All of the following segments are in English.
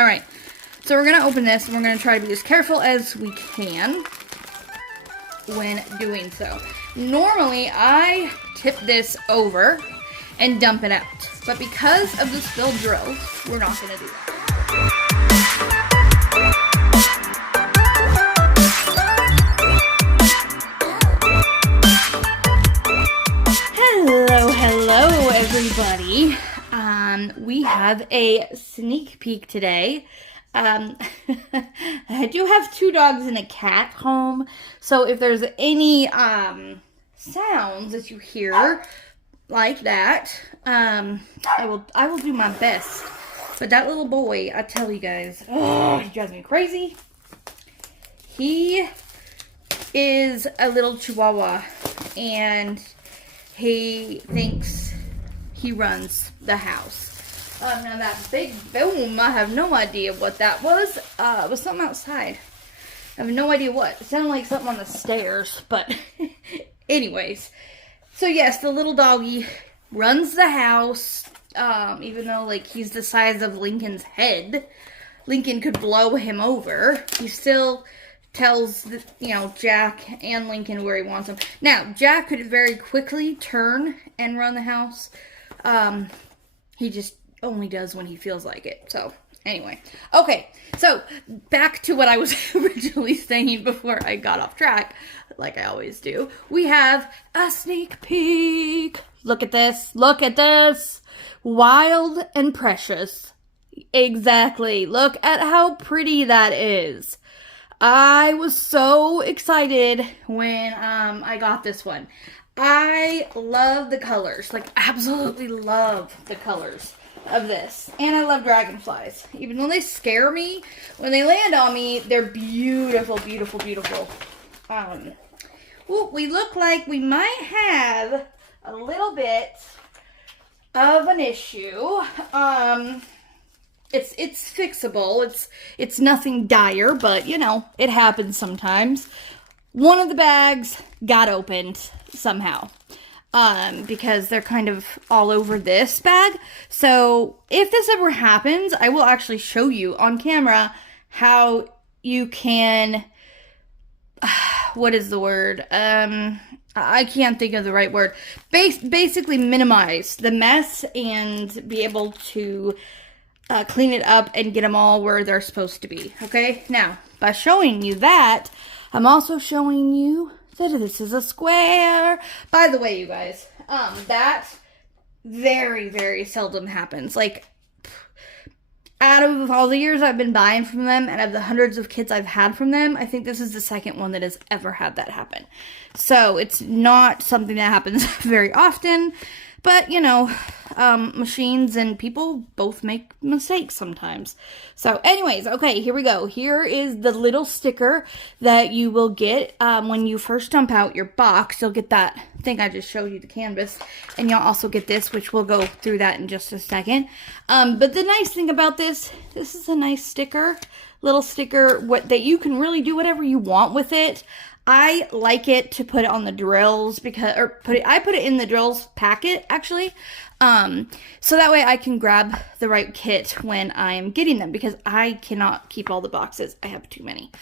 All right, so we're gonna open this and we're gonna try to be as careful as we can when doing so. Normally, I tip this over and dump it out, but because of the spilled drills, we're not gonna do that. Hello everybody. We have a sneak peek today. I do have 2 dogs and a cat home, so if there's any sounds that you hear like that, I will do my best. But that little boy, I tell you guys, he drives me crazy. He is a little chihuahua, and he thinks he runs the house. Now that big boom, I have no idea what that was. It was something outside. I have no idea what. It sounded like something on the stairs, but anyways. So yes, the little doggy runs the house, even though like he's the size of Lincoln's head. Lincoln could blow him over. He still tells, Jack and Lincoln where he wants them. Now, Jack could very quickly turn and run the house. He just only does when he feels like it. So, anyway. Okay, so back to what I was originally saying before I got off track, like I always do. We have a sneak peek. Look at this. Look at this. Wild and precious. Exactly. Look at how pretty that is. I was so excited when I got this one. I love the colors. Like, absolutely love the colors of this. And I love dragonflies. Even though they scare me, when they land on me, they're beautiful, beautiful, beautiful. We look like we might have a little bit of an issue. It's fixable. It's nothing dire, but it happens sometimes. One of the bags got opened somehow. Because they're kind of all over this bag. So if this ever happens, I will actually show you on camera how you can, what is the word? I can't think of the right word. Basically minimize the mess and be able to clean it up and get them all where they're supposed to be. Okay? Now, by showing you that, I'm also showing you that this is a square. By the way, you guys, that very, very seldom happens. Like, out of all the years I've been buying from them, and of the hundreds of kits I've had from them, I think this is the second one that has ever had that happen. So, it's not something that happens very often, but, machines and people both make mistakes sometimes. So, anyways, okay, here we go. Here is the little sticker that you will get when you first dump out your box. You'll get that thing I just showed you, the canvas, and you'll also get this, which we'll go through that in just a second. But the nice thing about this is a nice sticker, little sticker that you can really do whatever you want with it. I like it to put it on the drills I put it in the drills packet actually. So that way I can grab the right kit when I am getting them, because I cannot keep all the boxes. I have too many.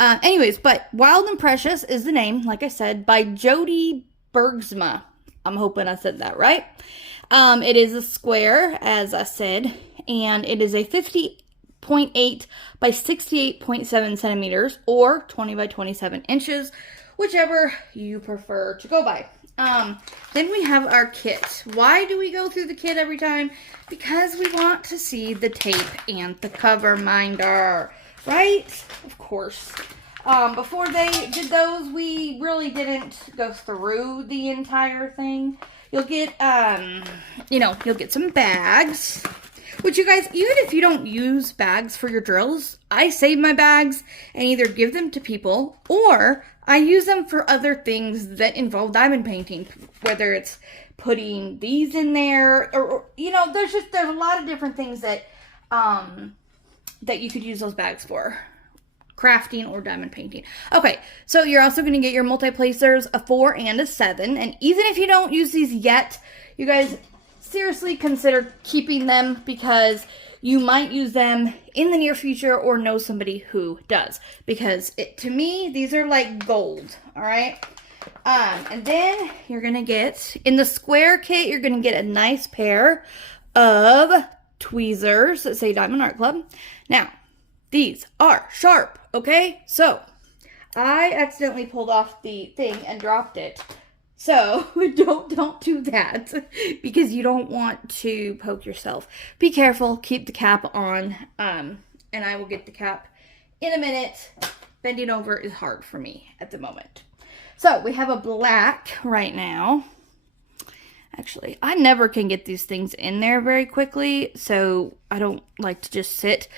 Anyways, but Wild and Precious is the name, like I said, by Jody Bergsma. I'm hoping I said that right. It is a square, as I said, and it is a 50.8 by 68.7 centimeters, or 20 by 27 inches, whichever you prefer to go by. Then we have our kit. Why do we go through the kit every time? Because we want to see the tape and the cover minder, right? Of course. Before they did those, we really didn't go through the entire thing. You'll get, you'll get some bags. Which, you guys, even if you don't use bags for your drills, I save my bags and either give them to people, or I use them for other things that involve diamond painting. Whether it's putting these in there, or there's a lot of different things that that you could use those bags for. Crafting or diamond painting. Okay, so you're also going to get your multi-placers, a 4 and a 7. And even if you don't use these yet, you guys, seriously consider keeping them because you might use them in the near future or know somebody who does. Because to me, these are like gold, all right? And then you're going to get, in the square kit, you're going to get a nice pair of tweezers that say Diamond Art Club. Now, these are sharp, okay? So, I accidentally pulled off the thing and dropped it. So, don't do that because you don't want to poke yourself. Be careful, keep the cap on, and I will get the cap in a minute. Bending over is hard for me at the moment. So, we have a black right now. Actually, I never can get these things in there very quickly, so I don't like to just sit.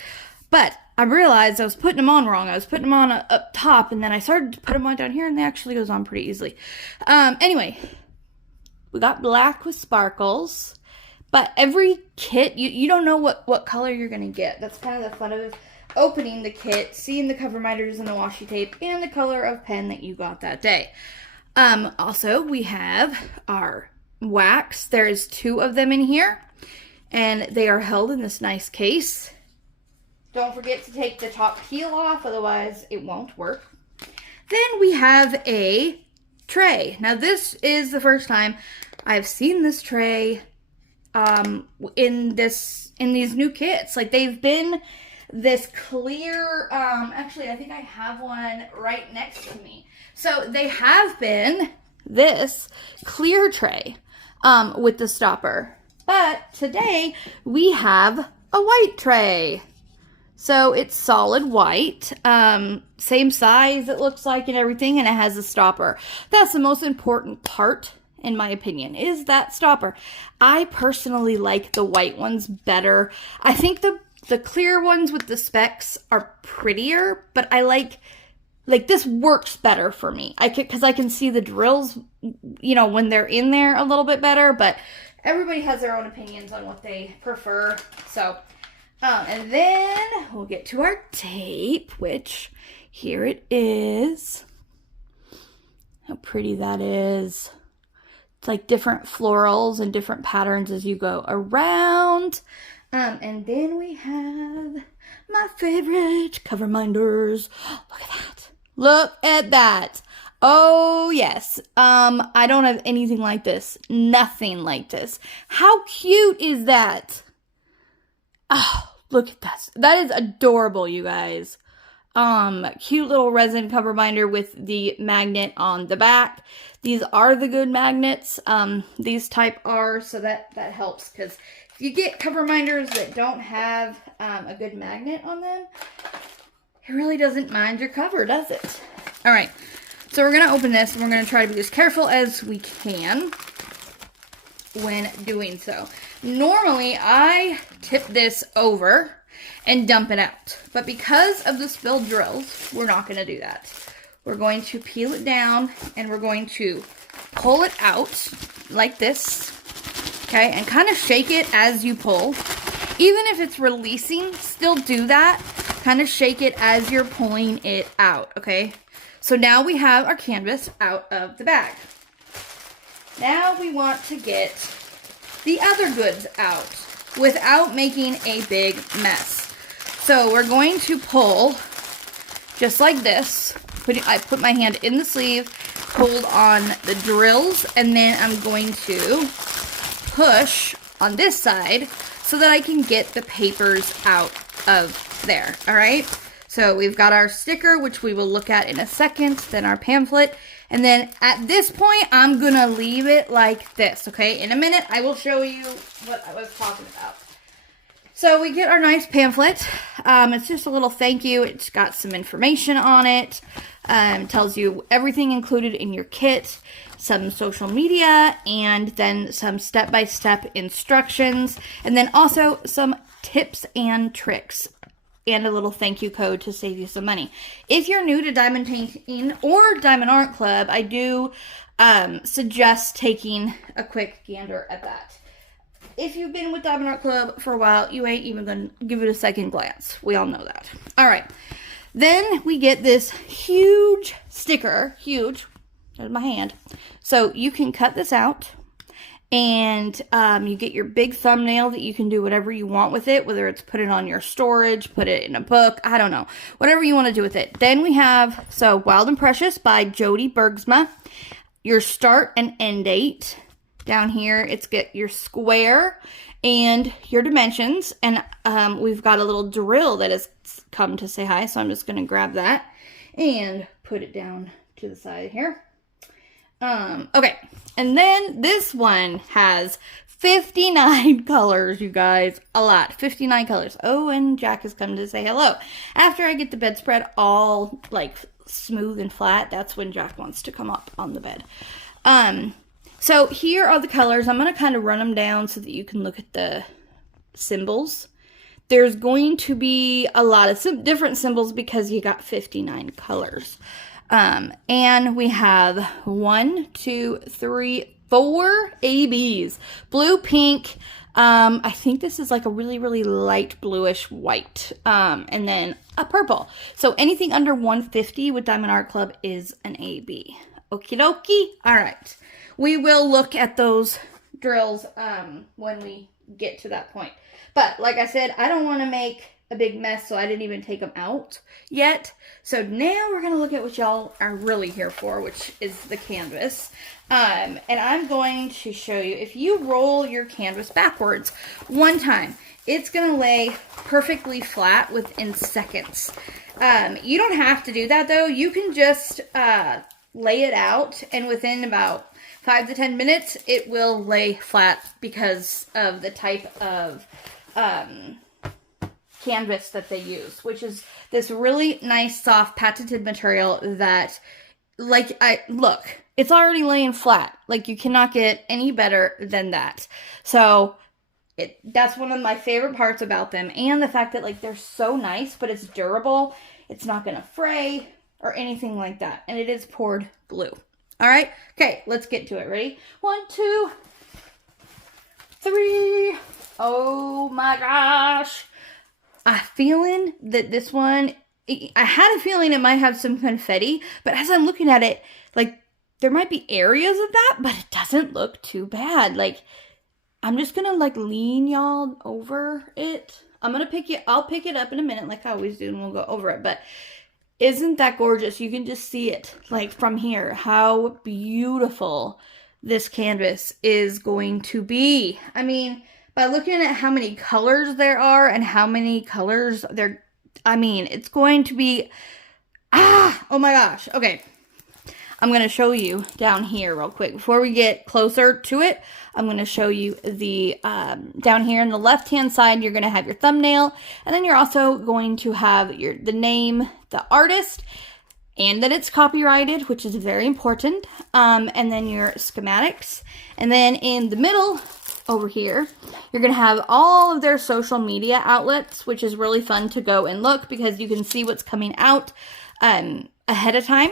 But I realized I was putting them on wrong. I was putting them on up top, and then I started to put them on down here, and they actually goes on pretty easily. Anyway, we got black with sparkles. But every kit, you don't know what color you're going to get. That's kind of the fun of opening the kit, seeing the cover minders and the washi tape, and the color of pen that you got that day. Also, we have our wax. There's 2 of them in here, and they are held in this nice case. Don't forget to take the top peel off, otherwise it won't work. Then we have a tray. Now this is the first time I've seen this tray in these new kits. Like, they've been this clear, actually I think I have one right next to me. So they have been this clear tray with the stopper. But today we have a white tray. So it's solid white, same size it looks like and everything, and it has a stopper. That's the most important part, in my opinion, is that stopper. I personally like the white ones better. I think the clear ones with the specs are prettier, but I like this works better for me. Because I can see the drills, you know, when they're in there a little bit better, but everybody has their own opinions on what they prefer, so... and then we'll get to our tape, which here it is. How pretty that is. It's like different florals and different patterns as you go around. And then we have my favorite cover minders. Look at that. Look at that. Oh, yes. I don't have anything like this. Nothing like this. How cute is that? Oh, look at that. That is adorable, you guys. Cute little resin cover binder with the magnet on the back. These are the good magnets. These type are, so that helps, because if you get cover binders that don't have a good magnet on them, it really doesn't mind your cover, does it? All right, so we're going to open this, and we're going to try to be as careful as we can when doing so. Normally, I tip this over and dump it out. But because of the spilled drills, we're not going to do that. We're going to peel it down, and we're going to pull it out like this. Okay, and kind of shake it as you pull. Even if it's releasing, still do that. Kind of shake it as you're pulling it out, okay? So now we have our canvas out of the bag. Now we want to get the other goods out without making a big mess. So we're going to pull just like this. I put my hand in the sleeve, pulled on the drills, and then I'm going to push on this side so that I can get the papers out of there, all right? So we've got our sticker, which we will look at in a second, then our pamphlet, and then at this point, I'm gonna leave it like this, okay? In a minute, I will show you what I was talking about. So we get our nice pamphlet. It's just a little thank you. It's got some information on it. Tells you everything included in your kit, some social media, and then some step-by-step instructions, and then also some tips and tricks, and a little thank you code to save you some money. If you're new to diamond painting or Diamond Art Club, I do suggest taking a quick gander at that. If you've been with Diamond Art Club for a while, you ain't even gonna give it a second glance. We all know that. All right. Then we get this huge sticker, huge, out of my hand. So you can cut this out, And you get your big thumbnail that you can do whatever you want with it, whether it's put it on your storage, put it in a book, I don't know, whatever you want to do with it. Then we have, so Wild and Precious by Jody Bergsma, your start and end date. Down here, it's get your square and your dimensions. And we've got a little drill that has come to say hi, so I'm just going to grab that and put it down to the side here. Okay, and then this one has 59 colors, you guys. A lot. 59 colors. Oh, and Jack has come to say hello. After I get the bedspread all, like, smooth and flat, that's when Jack wants to come up on the bed. So here are the colors. I'm going to kind of run them down so that you can look at the symbols. There's going to be a lot of different symbols because you got 59 colors. And we have 1, 2, 3, 4 ABs. Blue, pink. I think this is like a really, really light bluish white. And then a purple. So anything under 150 with Diamond Art Club is an AB. Okie dokie. All right. We will look at those drills when we get to that point. But like I said, I don't want to make a big mess, so I didn't even take them out yet. So now we're going to look at what y'all are really here for, which is the canvas. And I'm going to show you, if you roll your canvas backwards one time, it's going to lay perfectly flat within seconds. You don't have to do that though. You can just lay it out, and within about 5 to 10 minutes, it will lay flat because of the type of canvas that they use, which is this really nice, soft, patented material that, like, look, it's already laying flat. Like, you cannot get any better than that. So, that's one of my favorite parts about them, and the fact that, like, they're so nice, but it's durable. It's not going to fray or anything like that, and it is poured blue. All right, okay, let's get to it. Ready? 1, 2, 3. Oh my gosh. I'm feeling that this one, I had a feeling it might have some confetti, but as I'm looking at it, like, there might be areas of that, but it doesn't look too bad. Like, I'm just gonna, like, lean y'all over it. I'll pick it up in a minute like I always do, and we'll go over it, but isn't that gorgeous? You can just see it, like, from here, how beautiful this canvas is going to be. I mean, by looking at how many colors there are and how many colors it's going to be, oh my gosh. Okay. I'm going to show you down here real quick. Before we get closer to it, I'm going to show you the, down here on the left-hand side, you're going to have your thumbnail, and then you're also going to have the name, the artist, and that it's copyrighted, which is very important, and then your schematics, and then in the middle, over here, you're going to have all of their social media outlets, which is really fun to go and look because you can see what's coming out ahead of time.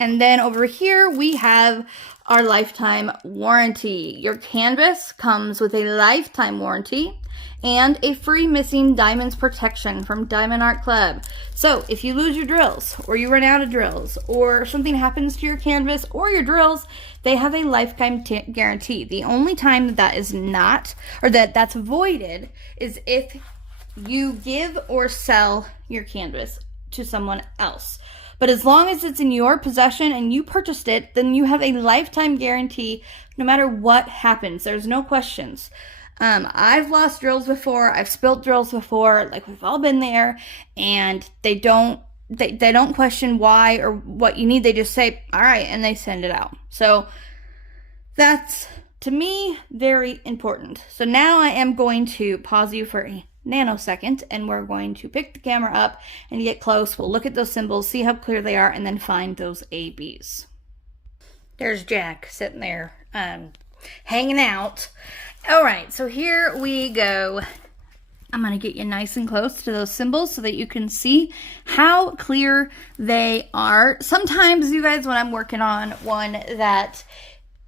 And then over here, we have our lifetime warranty. Your canvas comes with a lifetime warranty and a free missing diamonds protection from Diamond Art Club. So if you lose your drills, or you run out of drills, or something happens to your canvas or your drills, they have a lifetime guarantee. The only time that is not, or that's voided, is if you give or sell your canvas to someone else. But as long as it's in your possession and you purchased it, then you have a lifetime guarantee no matter what happens. There's no questions. I've lost drills before. I've spilt drills before. Like, we've all been there, and they don't question why or what you need. They just say, all right, and they send it out. So that's, to me, very important. So now I am going to pause you for a nanosecond, and we're going to pick the camera up and get close. We'll look at those symbols, see how clear they are, and then find those ABs. There's Jack sitting there, hanging out. All right, so here we go. I'm going to get you nice and close to those symbols so that you can see how clear they are. Sometimes, you guys, when I'm working on one that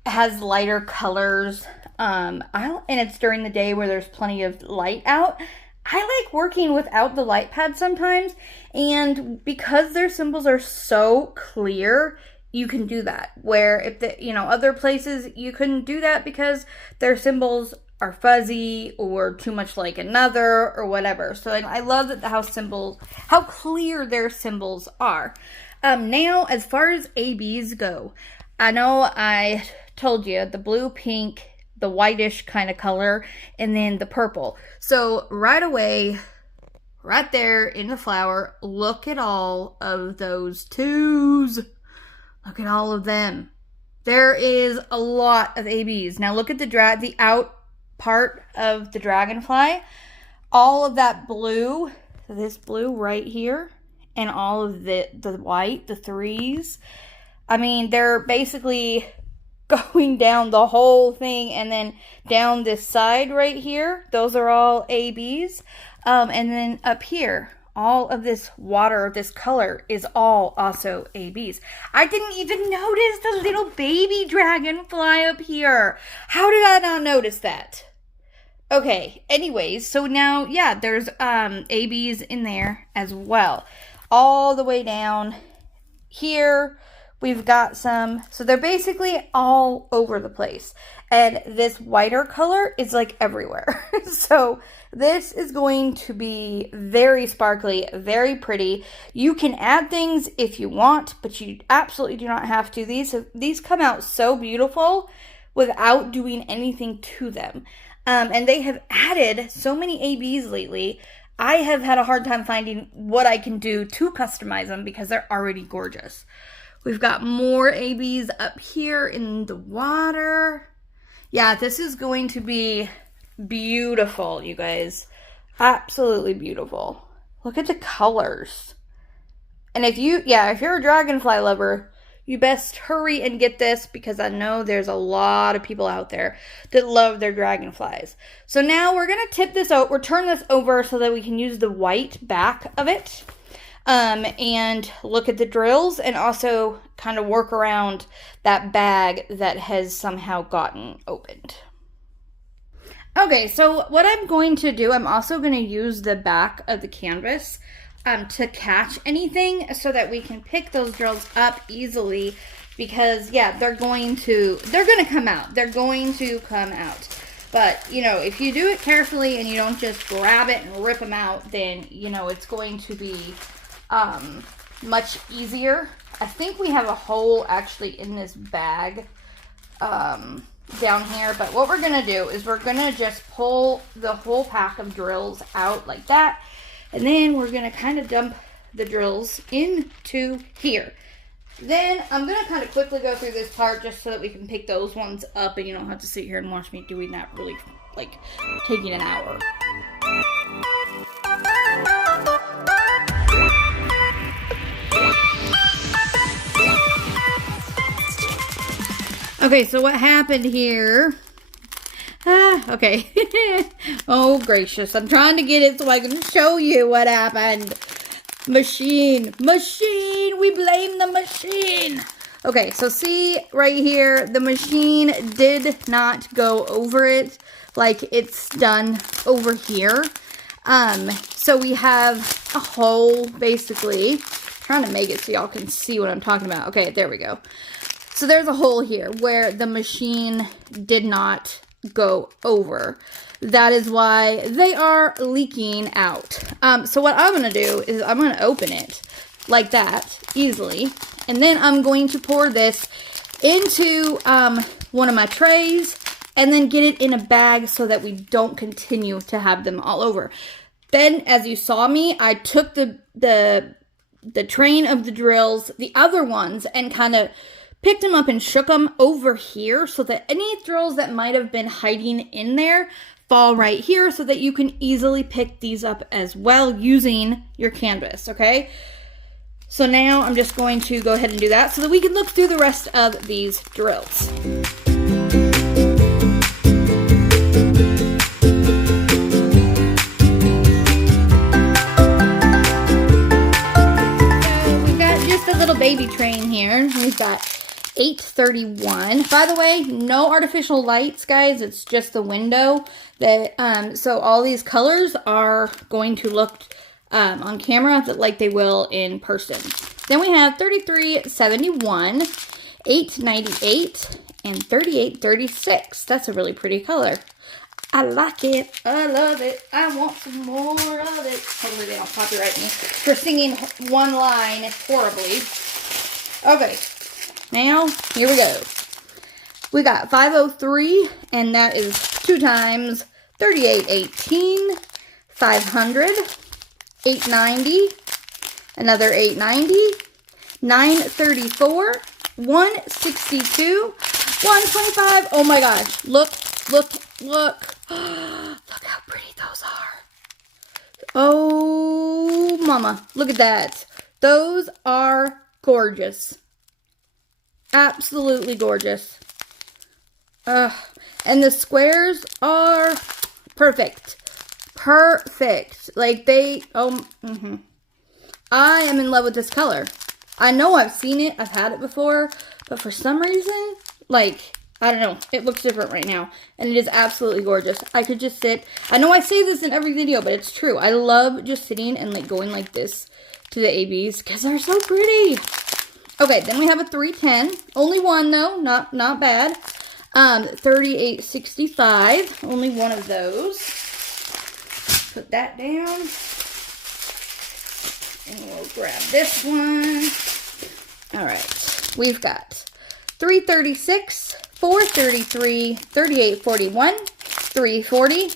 has lighter colors, and it's during the day where there's plenty of light out, I like working without the light pad sometimes, and because their symbols are so clear, you can do that. Where if the, you know, other places you couldn't do that because their symbols are fuzzy or too much like another or whatever. So I love that how clear their symbols are. Now, as far as ABs go, I know I told you the blue, pink, the whitish kind of color, and then the purple. So right away, right there in the flower, look at all of those twos. Look at all of them. There is a lot of ABs. Now look at the out part of the dragonfly. All of that blue, this blue right here, and all of the white, the threes. I mean, they're basically going down the whole thing, and then down this side right here, those are all ABs. And then up here, all of this water, this color is all also ABs. I didn't even notice the little baby dragonfly up here. How did I not notice that? Okay, anyways, so now, yeah, there's ABs in there as well. All the way down here, we've got some, so they're basically all over the place. And this whiter color is like everywhere. So this is going to be very sparkly, very pretty. You can add things if you want, but you absolutely do not have to. These come out so beautiful without doing anything to them. And they have added so many ABs lately. I have had a hard time finding what I can do to customize them because they're already gorgeous. We've got more ABs up here in the water. Yeah, this is going to be beautiful, you guys. Absolutely beautiful. Look at the colors. And if you're a dragonfly lover, you best hurry and get this because I know there's a lot of people out there that love their dragonflies. So now we're going to tip this out. We'll turn this over so that we can use the white back of it. And look at the drills and also kind of work around that bag that has somehow gotten opened. Okay, so what I'm going to do, I'm also going to use the back of the canvas to catch anything so that we can pick those drills up easily because, yeah, they're going to come out. They're going to come out. But, you know, if you do it carefully and you don't just grab it and rip them out, then, you know, it's going to be much easier. I think we have a hole actually in this bag down here, but what we're gonna do is we're gonna just pull the whole pack of drills out like that, and then we're gonna kind of dump the drills into here. Then I'm gonna kind of quickly go through this part just so that we can pick those ones up and you don't have to sit here and watch me doing that really, like, taking an hour. Okay, so what happened here? Okay. Oh, gracious. I'm trying to get it so I can show you what happened. Machine. We blame the machine. Okay, so see right here, the machine did not go over it like it's done over here. So we have a hole, basically. I'm trying to make it so y'all can see what I'm talking about. Okay, there we go. So there's a hole here where the machine did not go over. That is why they are leaking out. So what I'm going to do is I'm going to open it like that easily. And then I'm going to pour this into one of my trays and then get it in a bag so that we don't continue to have them all over. Then, as you saw me, I took the train of the drills, the other ones, and kind of picked them up and shook them over here so that any drills that might have been hiding in there fall right here so that you can easily pick these up as well using your canvas, okay? So now I'm just going to go ahead and do that so that we can look through the rest of these drills. So we've got just a little baby train here. We've got 831. By the way, no artificial lights, guys. It's just the window. That so all these colors are going to look on camera like they will in person. Then we have 3371, 898, and 3836. That's a really pretty color. I like it. I love it. I want some more of it. Hopefully they don't copyright me for singing one line horribly. Okay, now here we go. We got 503, and that is 2 times 3818, 500, 890, another 890, 934, 162, 125. Oh my gosh. Look. Look how pretty those are. Oh, mama. Look at that. Those are gorgeous. Absolutely gorgeous. And the squares are perfect. Perfect. Like they, I am in love with this color. I know I've seen it. I've had it before. But for some reason, like, I don't know. It looks different right now. And it is absolutely gorgeous. I could just sit. I know I say this in every video, but it's true. I love just sitting and like going like this to the ABs because they're so pretty. Okay, then we have a 310. Only one though. Not bad. 3865. Only one of those. Put that down. And we'll grab this one. Alright. We've got 336, 433, 3841, 340.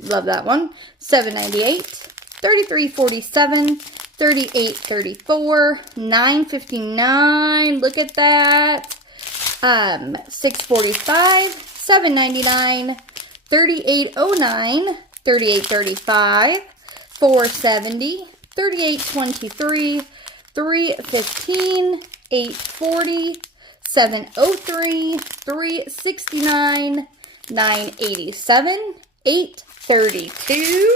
Love that one. 798, 3347, 3834, 959. Look at that. 645, 799, 3809, 3835, 470, 3823, 315, 840, 703, 369, 987, 832.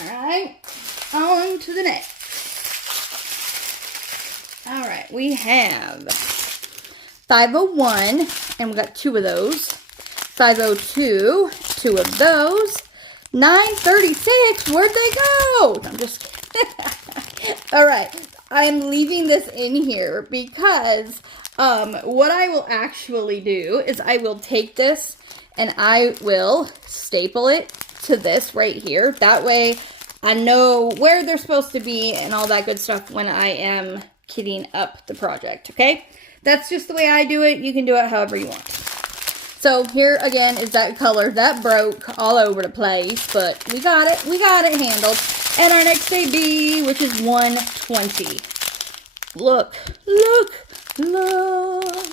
Alright, on to the next. Alright, we have 501, and we got 2 of those. 502, 2 of those. 936, where'd they go? No, I'm just kidding. Alright, I'm leaving this in here because what I will actually do is I will take this and I will staple it to this right here. That way I know where they're supposed to be and all that good stuff when I am kitting up the project, okay? That's just the way I do it. You can do it however you want. So here again is that color that broke all over the place, but we got it. We got it handled. And our next AB, which is 120. Look, look, look.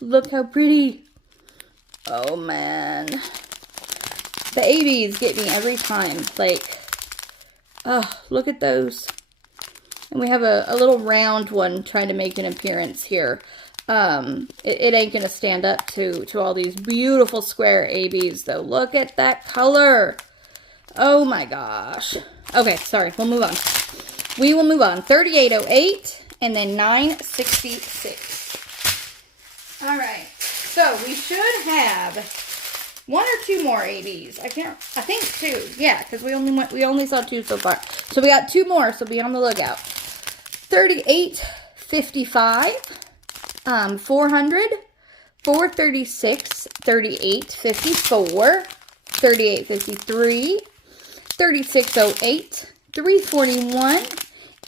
Look how pretty. Oh man. The ABs get me every time. Like, oh, look at those. And we have a little round one trying to make an appearance here. It ain't gonna stand up to all these beautiful square ABs though. Look at that color. Oh my gosh. Okay, sorry, we'll move on. We will move on. 3808 and then 966. All right, so we should have 1 or 2 more ABs. I think 2. Yeah, because we only saw 2 so far. So we got 2 more, so be on the lookout. 3855, 400, 436, 3854, 3853, 3608, 341,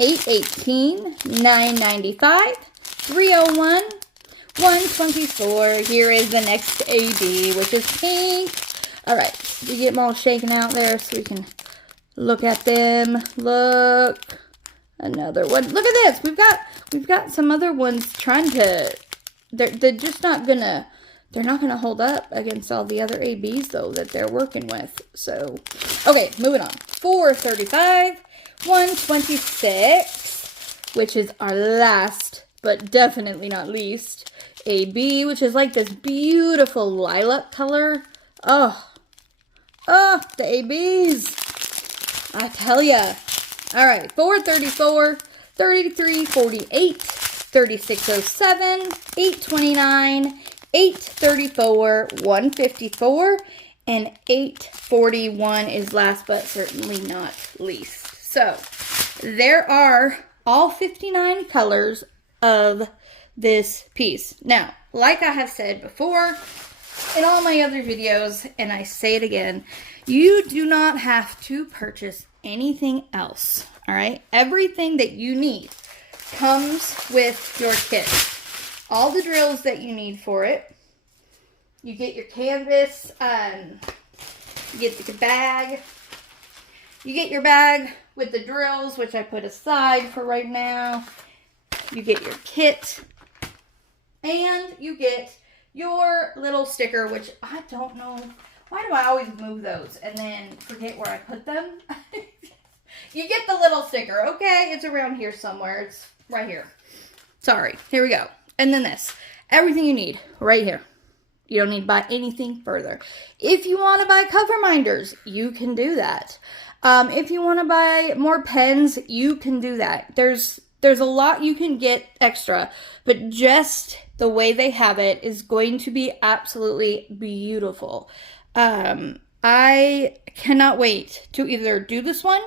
818, 995, 301, 124. Here is the next AB, which is pink. All right, we get them all shaken out there so we can look at them. Look, another one. Look at this. We've got some other ones trying to. They're just not gonna. They're not gonna hold up against all the other ABs though that they're working with. So, okay, moving on. 435, 126, which is our last, but definitely not least, AB, which is like this beautiful lilac color. Oh, the ABs. I tell ya. All right, 434, 3348, 3607, 829, 834, 154, and 841 is last but certainly not least. So, there are all 59 colors of this piece. Now, like I have said before in all my other videos, and I say it again, you do not have to purchase anything else, all right? Everything that you need comes with your kit. All the drills that you need for it. You get your canvas, you get the bag. You get your bag with the drills, which I put aside for right now. You get your kit. And you get your little sticker, which I don't know. Why do I always move those and then forget where I put them? You get the little sticker, okay? It's around here somewhere. It's right here. Sorry. Here we go. And then this. Everything you need right here. You don't need to buy anything further. If you want to buy cover minders, you can do that. If you want to buy more pens, you can do that. There's a lot you can get extra, but just the way they have it is going to be absolutely beautiful. I cannot wait to either do this one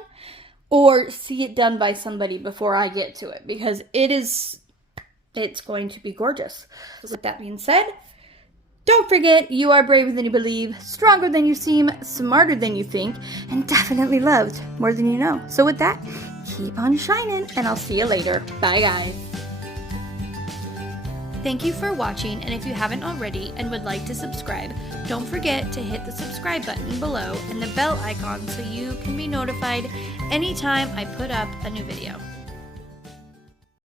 or see it done by somebody before I get to it, because it's going to be gorgeous. With that being said, don't forget, you are braver than you believe, stronger than you seem, smarter than you think, and definitely loved more than you know. So with that, keep on shining, and I'll see you later. Bye, guys. Thank you for watching, and if you haven't already and would like to subscribe, don't forget to hit the subscribe button below and the bell icon so you can be notified anytime I put up a new video.